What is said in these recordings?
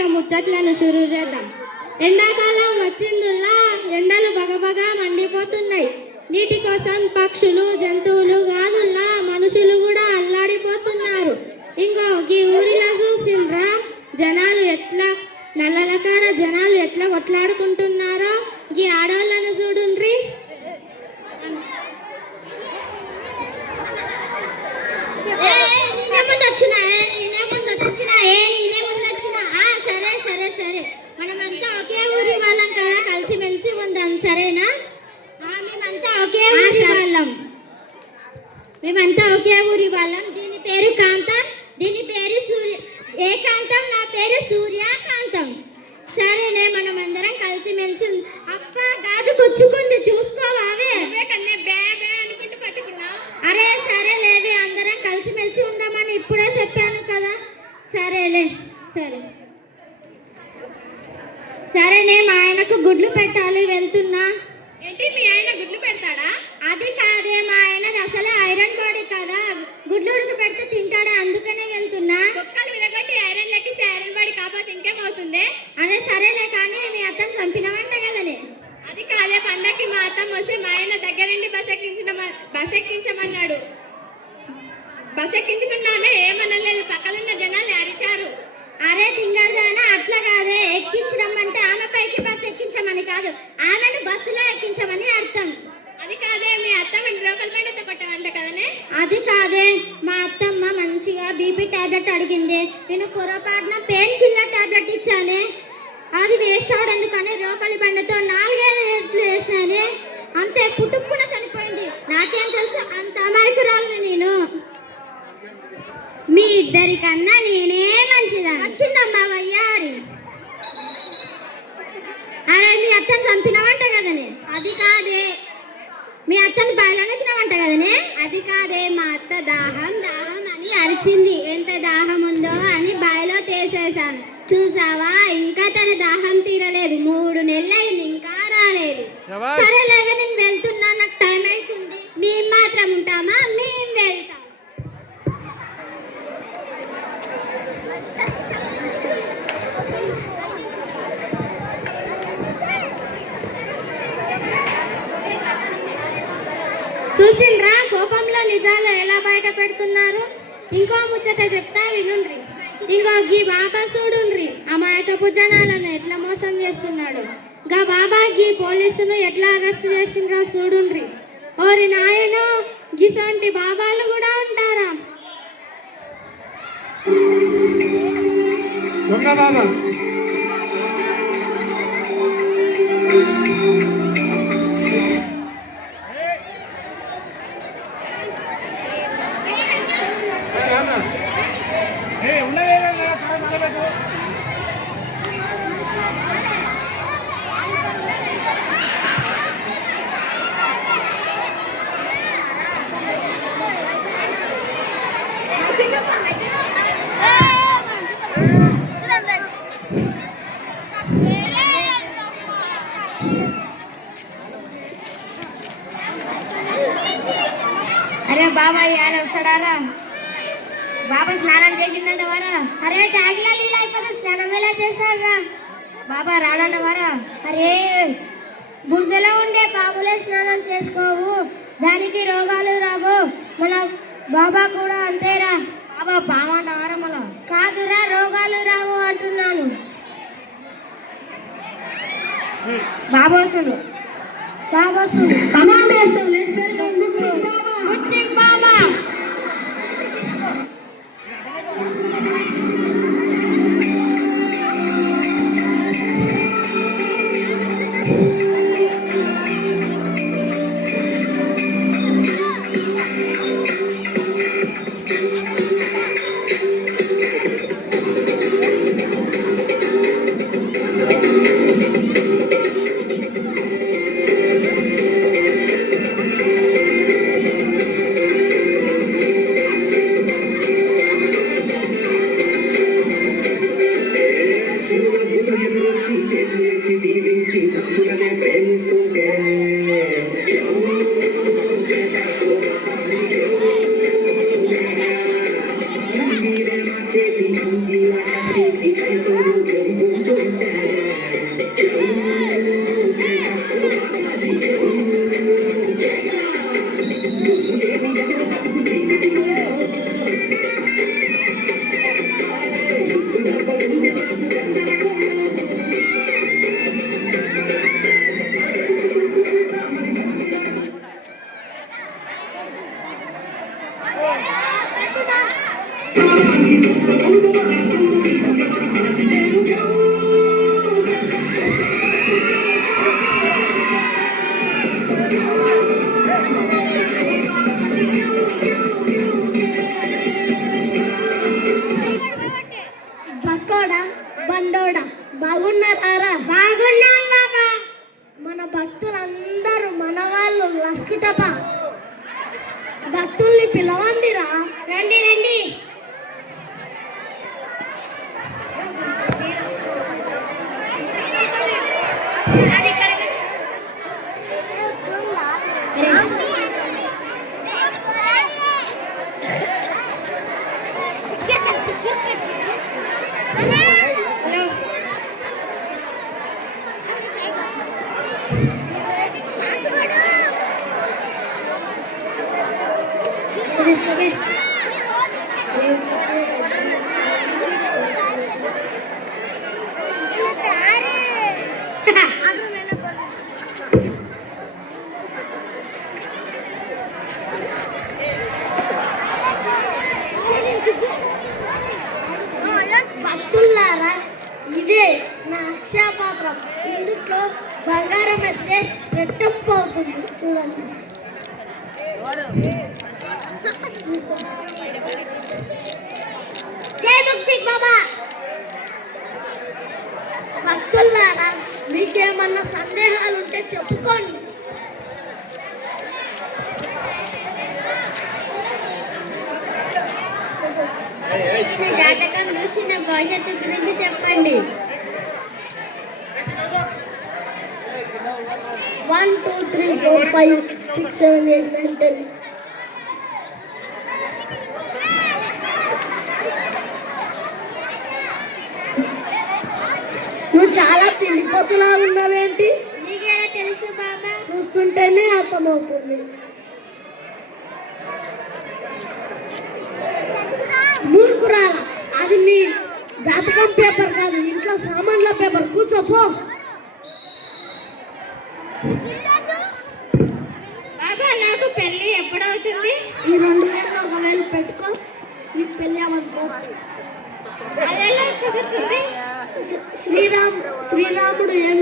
ఇక ముచ్చట్లను షురూ చేద్దాం. ఎండాకాలం వచ్చిందుల్లా ఎండలు బగబగా మండిపోతున్నాయి. నీటి కోసం పక్షులు జంతువులు కాదుల్లా మనుషులు కూడా అల్లాడిపోతున్నారు. ఇంకో ఈ ఊరిలో చూసిండ్రా జనాలు ఎట్లా నల్లల కాడ జనాలు ఎట్లా కొట్లాడుకుంటున్నారో. ఈ ఆడవాళ్ళను చూడుండ్రి. సరే సరే సరే మనమంతా ఒకే ఊరి వాళ్ళం కదా, కలిసిమెలిసి ఉందాం సరేనా? మేమంతా ఒకే ఊరి వాళ్ళం. దీని పేరు కాంతం, దీని పేరు ఏకాంతం, నా పేరు సూర్యకాంతం. సరేనే మనం అందరం కలిసిమెలిసి. అప్ప గాజు కుచ్చుకుంది చూసుకోవావే అనుకుంటూ పట్టుకున్నావు. అరే సరే లేవే, అందరం కలిసిమెలిసి ఉందామని ఇప్పుడే చెప్పాను కదా. సరేలే సరేనే మా ఆయనకు గుడ్లు పెట్టాలి, వెళ్తున్నా. ఏంటి మీ ఆయన గుడ్లు పెడతాడా? అది కాదే, మా ఆయనది అసలే ఐరన్ బాడీ కదా, గుడ్లు ఉడక పెడితే తింటాడా, అందుకనే వెళ్తున్నా. కుక్కలు విరగొట్టి ఐరన్ లెక్కిస్తే ఐరన్ బాడీ కాకపోతే ఇంకేమవుతుంది? అరే సరేలే కానీ మీ అత్తను చంపినవంట కదనే. అది కాదే, పండక్కి మా అత్తమ్మ వస్తే మా ఆయన దగ్గరుండి బస్ ఎక్కించమన్నాడు. బస్ ఎక్కించుకున్నామే ఏమనలేదు, పక్కనున్న జనాలు అరిచారు. అరే తింగడదానా, అట్లా కాదే, ఎక్కించడమంటే ఆమె పైకి బస్సు ఎక్కించమని కాదు, ఆమెను బస్సులో ఎక్కించమని అర్థం. అది కాదే, మీ అత్తమ్మ రోకల్ బండితో కొట్టమంట కదనే. అది కాదే, మా అత్తమ్మ మంచిగా బీపీ టాబ్లెట్ అడిగింది, నేను పొరపాటున పెయిన్ కిల్లర్ టాబ్లెట్ ఇచ్చానే, అది వేస్ట్ అవడం ఎందుకని రోకలి బండితో 4 రెట్లు వేసినానే, అంతే పుట్టుక్కున చనిపోయింది. నాకేం తెలుసు, అంత అమాయకురాలని నేను. మీ ఇద్దరికన్నా నేనే మంచిదా? వచ్చిందమ్మా వయ్యారి. అరే మీ అత్తను చంపినవంట కదనే. అది కాదే, మీ అత్తను బాయిలోనే తినవంట కదనే. అది కాదే, మా అత్త దాహం అని అరిచింది, ఎంత దాహం ఉందో అని బాయిలో తీసేశాను. చూసావా, ఇంకా తన దాహం తీరలేదు, 3 నెలలు అయింది, ఇంకా రాలేదు. సరే లేవే, నేను వెళ్తున్నా, నాకు టైం అవుతుంది. మేము మాత్రం ఉంటామా, మేము వెళ్తాం. చూసిండ్రా కోపంలో నిజాలు ఎలా బయట పెడుతున్నారు. ఇంకో ముచ్చట చెప్తా వినుండ్రి. ఇంకో గీ బాబా చూడుండ్రి, అమాయకపు జనాలను ఎట్లా మోసం చేస్తున్నాడు. గా బాబా గీ పోలీసును ఎట్లా అరెస్ట్ చేసిండ్రో చూడుండ్రి. ఓరి నాయనో, గిసొంటి బాబాలు కూడా ఉంటారా? అరే బాబా ఇవాళ వస్తాడారా? బాబా స్నానం చేసిందంట వారా? అరే ట్యాగ్లా నీళ్ళు అయిపోతే స్నానం ఎలా చేశారా? బాబా రాడంట వారా? అరే బురదలో ఉండే పాములే స్నానం చేసుకోవు, దానికి రోగాలు రావు. మన బాబా కూడా అంతేరా. బాబా పాము అంట వారా? మన కాదురా, రోగాలు రావు అంటున్నాను. బాబోసుడు కమాండ్ చేస్తాం. లెట్స్ వెల్కమ్ బుచ్చిక్ బాబా. బండోడా బాగున్నారా? బాగున్నాం బాబా. మన భక్తులందరూ మన వాళ్ళు లస్కుటప భక్తుల్ని పిలవండిరా. రండి రండి. భక్తులారా, ఇదే నా అక్షయపాత్రం. ఇందులో బంగారం వేస్తే రెట్టింపు అవుతుంది. చూడండి. భక్తులారా, మీకేమన్నా సందేహాలు ఉంటే చెప్పుకోండి. జాతకం చూసిన భవిష్యత్తు గురించి చెప్పండి. 1 2 3 4 5 6 7 8 9 10. నువ్వు చాలా పిండిపోతులా ఉన్నావేంటి? నీకేలా తెలుసు బాబా? చూస్తుంటేనే అర్థమవుతుంది. మూర్ఖురాల, అది నీ జాతకం పేపర్ కాదు, ఇంట్లో సామాన్ల పేపర్. కూర్చోపో. బాబా, నాకు పెళ్ళి ఎప్పుడవుతుంది? ఈ 2 వేలు 1 వేలు పెట్టుకో, నీకు పెళ్ళి అవ్వనుకో. అదెలా కుదురుతుంది? శ్రీరాముడు ఏం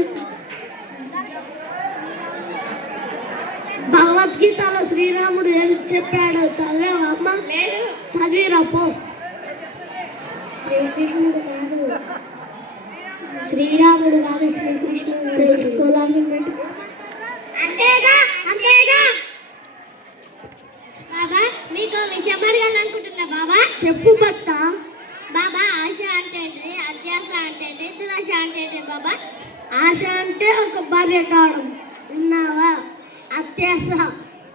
భగవద్గీతలో శ్రీరాముడు ఏం చెప్పాడో చదివావా అమ్మ? లేదు. చదివిరా పో. శ్రీకృష్ణుడు కాదు, శ్రీరాముడు కాదు, శ్రీకృష్ణుడు. తెలుసుకోవాలంటే అంతేగా అంతేగా. బాబా, మీకు విషయం అడగాలనుకుంటున్నా. బాబా చెప్పు భక్త. బాబా, ఆశ అంటే ఏంటి? అత్యాశ అంటే ఏంటి? దురాశ అంటే ఏంటి బాబా? ఆశ అంటే ఒక భార్య కావడం, విన్నావా? అత్యాశ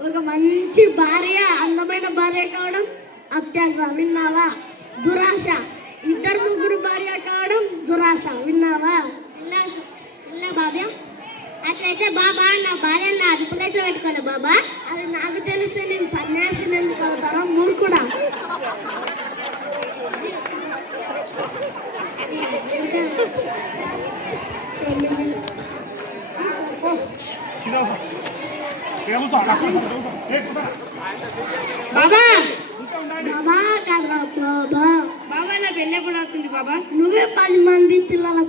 ఒక మంచి భార్య, అందమైన భార్య కావడం అత్యాశ, విన్నావా? దురాశ 2 3 భార్య కావడం దురాశ, విన్నావా? విన్నా బాబా. అట్లయితే బాబా, నా భార్య నా అదుపులైతే పెట్టుకోలే బాబా. అది నాకు తెలిస్తే నేను సన్యాసిని ఎందుకు అవుతాను? మూర్ఖుడా. బాబా బాబా కాదురా బాబా. బాబా, నా పెళ్ళి ఎప్పుడు అవుతుంది బాబా? నువ్వే 10 మంది పిల్లల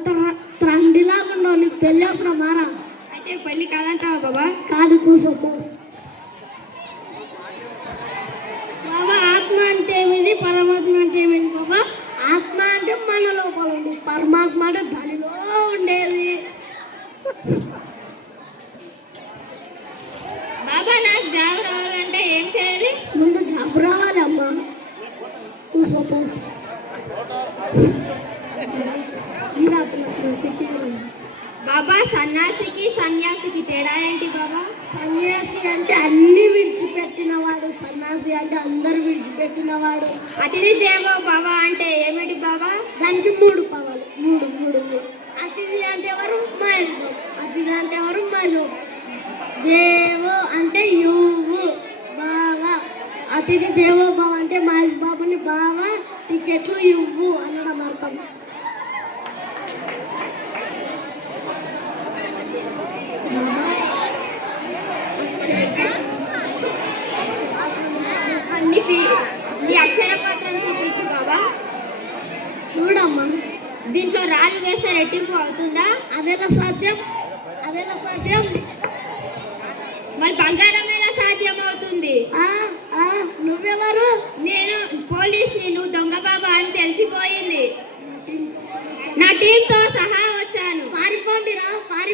త్రండిలాగా ఉన్నావు, నీకు పెళ్ళి అవసరం మారా? అయితే పెళ్ళి కాదంటావా బాబా? కాదు, కూసోపో. బాబా, ఆత్మ అంటే ఏమిది? పరమాత్మ అంటే ఏమిటి బాబా? ఆత్మ అంటే మన లోపల ఉంది, పరమాత్మ అంటే దానిలో ఉండేది. బాబా, నాకు జాబ్ రావాలంటే ఏం చేయాలి? ముందు జాబ్ రావాలి అమ్మా. కూసోపో. బాబా, సన్యాసికి సన్యాసికి తేడా ఏంటి బాబా? సన్యాసి అంటే అన్ని విడిచిపెట్టినవాడు, సన్యాసి అంటే అందరు విడిచిపెట్టినవాడు. అతిథి దేవో భవ అంటే ఏమిటి బాబా? దానికి 3 పదాలు. 3 అతిథి అంటే ఎవరు? మహేష్ బాబు. అతిథి అంటే ఎవరు? మహేష్ బాబు. దేవో అంటే యువు బావ. అతిథి దేవో భవ అంటే మహేష్ బాబుని బావ టికెట్లు ఇవ్వు అనడం అర్థం. నీ అక్షరపత్రం చూపించు బాబా. చూడమ్మా, దీంట్లో రాళ్ళు వేస్తే రెట్టింపు అవుతుందా? అదెలా సాధ్యం? అదెలా సాధ్యం? మరి బంగారం ఎలా సాధ్యం అవుతుంది? నువ్వెవరు? నేను పోలీస్ని. నువ్వు దొంగ బాబా అని తెలిసిపోయింది. నా టీంతో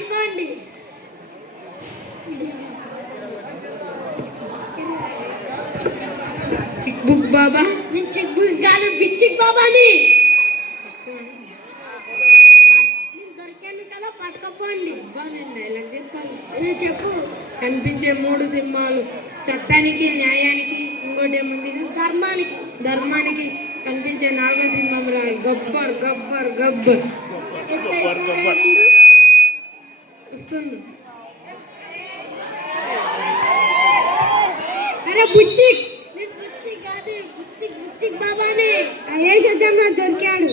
అయిపోండి. చిక్ బుక్ బాబా. మీ చిక్ బుక్ కాదు, బిచ్చిక్ బాబాని. నేను దొరికాను కదా, పట్టుకపోండి. నేను డైలాగ్ చెప్పాలి. చెప్పు. కనిపించే 3 సింహాలు చట్టానికి, న్యాయానికి, ఇంకోటి ఏముంది ధర్మానికి. ధర్మానికి కనిపించే 4వ సింహం రా గబ్బర్ గబ్బర్ గబ్బర్. వస్తుంది. అరే బుచ్చిక్. నేను బుచ్చిక్ కాదు, బుచ్చిక్ బాబాని. ఏ సత్యంలో దొరికాడు.